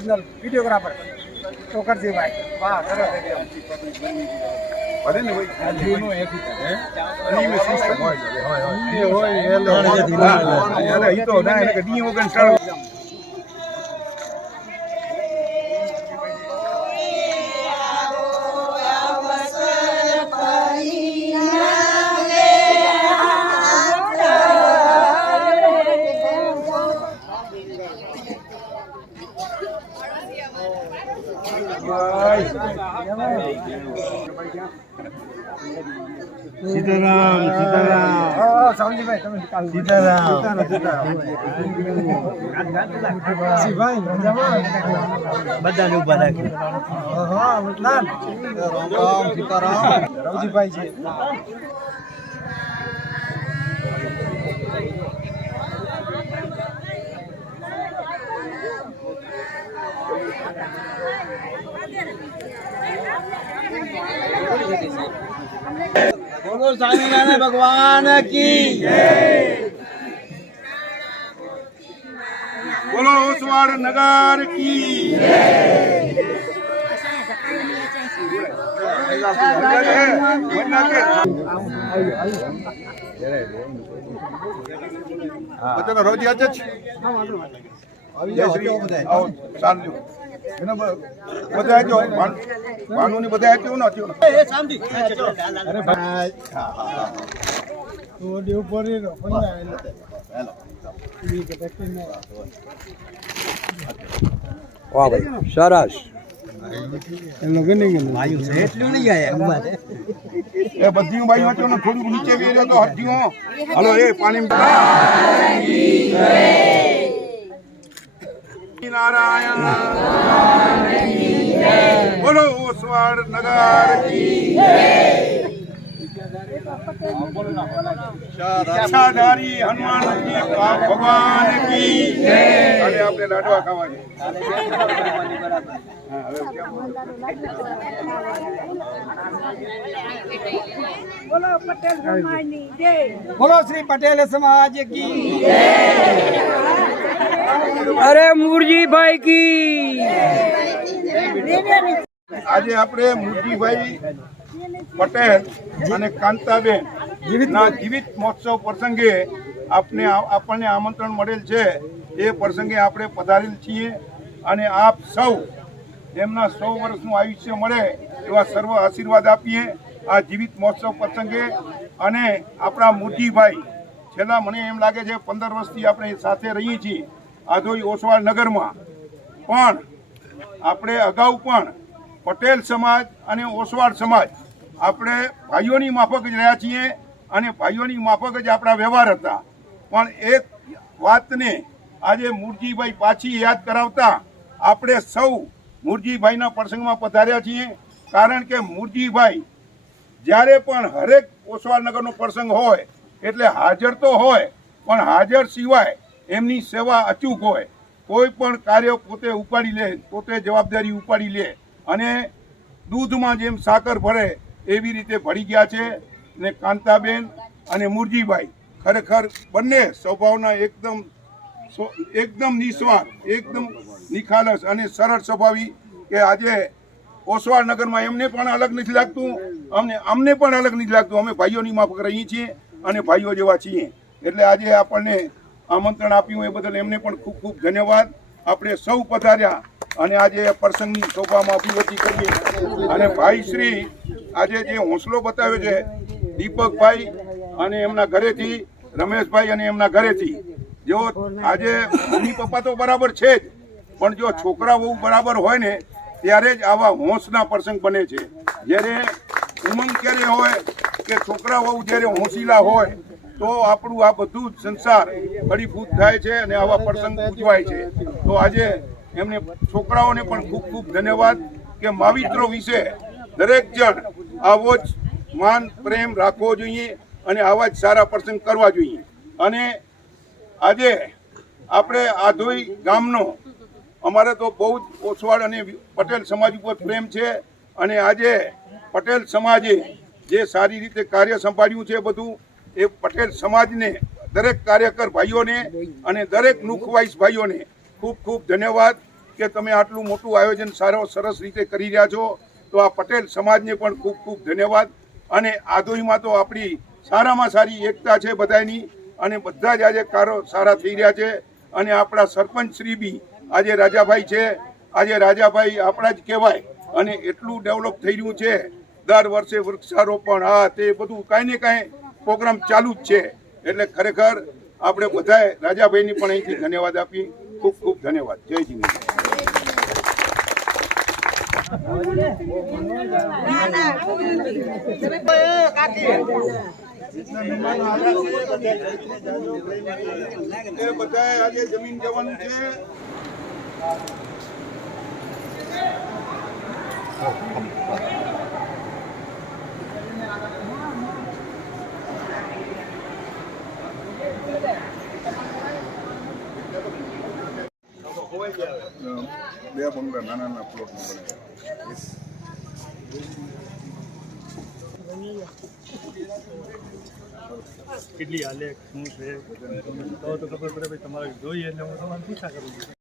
Original videographer ટોકરજીભાઈ વાહ સરસ અરે ને ભાઈ આજીનો એક હે અને મે સિસ્ટમ હોય એ હોય એ તો ના એને કે ડી વગન ચાલ સીતારામ સીતારામ સાવજીભાઈ તમે સીતારામ શિવાઈ બધાને ઉભા રાખી હા મતલબ રામ સીતારામ રવજીભાઈ છે बोलो स्वामीनारायण भगवान की जय। बोलो ओसवाड़ नगर की जय। रोजी आज બધા જો પાનું ની બધા કેવું ના થયું એ સામજી અરે ભાઈ તો ઓડી ઉપર રો પંજા હેલો ઈ કે ટેક્ટિંગ ને વાહ ભાઈ સરસ એનો ગની ગની વાયુ છે એટલું નહીં આયા એ બધી ભાઈ વાંચો ને થોડું નીચે વેર્યો તો હટ્યો હાલો એ પાણી नारायण बोलो ओसवाड़ नगर की शाधारी हनुमान जी भगवान की अरे आपने लाडवा खावा बोलो पटेल समाज की जय। बोलो श्री पटेल समाज की जय। अरे मुरजीभाई की આજે આપણે મુરજીભાઈ પટેલ અને કાંતાબેન ના જીવિત મહોત્સવ પ્રસંગે આપણને આમંત્રણ મળેલ છે એ પ્રસંગે આપણે પધારેલ છીએ અને આપ સૌ એમના 100 વર્ષનું આયુષ્ય મળે એવા સર્વ આશીર્વાદ આપીએ આ જીવિત મહોત્સવ પ્રસંગે અને આપણા મુરજીભાઈ છેલ્લા મને એમ લાગે છે 15 વર્ષથી આપણે સાથે રહીએ છીએ આધોઈ ઓસવાડ નગરમાં પણ આપણે અગાઉ પણ પટેલ સમાજ અને ઓસવાડ સમાજ આપણે ભાઈઓની માફક જ રહ્યા છીએ અને ભાઈઓની માફક જ આપણા વ્યવહાર હતા પણ એક વાતને આજે મુરજીભાઈ પાછી યાદ કરાવતા આપણે સૌ મુરજીભાઈના પ્રસંગમાં પધાર્યા છીએ કારણ કે મુરજીભાઈ જ્યારે પણ હરેક ઓસવાડ નગરનો પ્રસંગ હોય એટલે હાજર તો હોય પણ હાજર સિવાય એમની સેવા અચૂક હોય કોઈ પણ કાર્ય પોતે ઉપાડી લે પોતે જવાબદારી ઉપાડી લે અને દૂધમાં જેમ સાકર ભરે એવી રીતે ભળી ગયા છે ને કાંતાબેન અને મુરજીભાઈ ખરેખર બંને સ્વભાવના એકદમ નિસ્વાર્થ એકદમ નિખાલસ અને સરળ સ્વભાવી કે આજે ઓસવાડ નગરમાં એમને પણ અલગ નથી લાગતું અમને પણ અલગ નથી લાગતું અમે ભાઈઓની માફક રહીએ છીએ અને ભાઈઓ જેવા છીએ એટલે આજે આપણને આમંત્રણ આપ્યું એ બદલ એમને પણ ખૂબ ખૂબ ધન્યવાદ આપણે સૌ પધાર્યા અને આજે પ્રસંગની શોભામાં અભિવ્યક્તિ કરીએ અને ભાઈ શ્રી આજે જે હોંસલો બતાવ્યો છે દીપકભાઈ અને એમના ઘરેથી રમેશભાઈ અને એમના ઘરેથી જો આજે મમ્મી પપ્પા તો બરાબર છે જ પણ જો છોકરા બહુ બરાબર હોય ને ત્યારે જ આવા હોંશના પ્રસંગ બને છે જ્યારે ઉમંગ ક્યારે હોય કે છોકરા બહુ જ્યારે હોંશીલા હોય તો આપણું આ બધું જ સંસાર ફળીભૂત થાય છે અને આવા પ્રસંગ ઉજવાય છે તો આજે એમને છોકરાઓને પણ ખૂબ ખૂબ ધન્યવાદ કે માવિત્રો વિશે દરેક જણ આવો જ માન પ્રેમ રાખવો જોઈએ અને આવા જ સારા પ્રસંગ કરવા જોઈએ અને આજે આપણે આધોઈ ગામનો અમારે તો બહુ જ ઓસવાડ અને પટેલ સમાજ ઉપર પ્રેમ છે અને આજે પટેલ સમાજે જે સારી રીતે કાર્ય સંભાળ્યું છે બધું એ પટેલ સમાજને દરેક કાર્યકર ભાઈઓને અને દરેક લુખવાઈસ ભાઈઓને ખૂબ ખૂબ ધન્યવાદ કે તમે આટલું મોટું આયોજન સરસ રીતે કરી રહ્યા છો. તો આ પટેલ સમાજને પણ ખૂબ ખૂબ ધન્યવાદ. અને આધોઈમાં તો આપણી સારામાં સારી એકતા છે બધાની, અને બધા જ આજે કારો સારા થઈ રહ્યા છે. અને આપણા સરપંચ શ્રી બી આજે રાજાભાઈ છે. આજે રાજાભાઈ આપણા જ કહેવાય, અને એટલું ડેવલપ થઈ રહ્યું છે. દર વર્ષે વૃક્ષારોપણ તે બધું કાંઈ ને કાંઈ પ્રોગ્રામ ચાલુ જ છે. એટલે ખરેખર આપણે બધાએ રાજાભાઈની પણ અહીંથી ધન્યવાદ આપી. ખૂબ ખૂબ ધન્યવાદ. જય જીનેન્દ્ર. એ બધાએ આજે જમીન જવાનું છે. બે બંગલા નાના નાના પ્લોટમાં બને. કેટલી હાલે શું છે તો ખબર પડે. તમારે જોઈએ એટલે હું તમારે પૂછા કરું છું.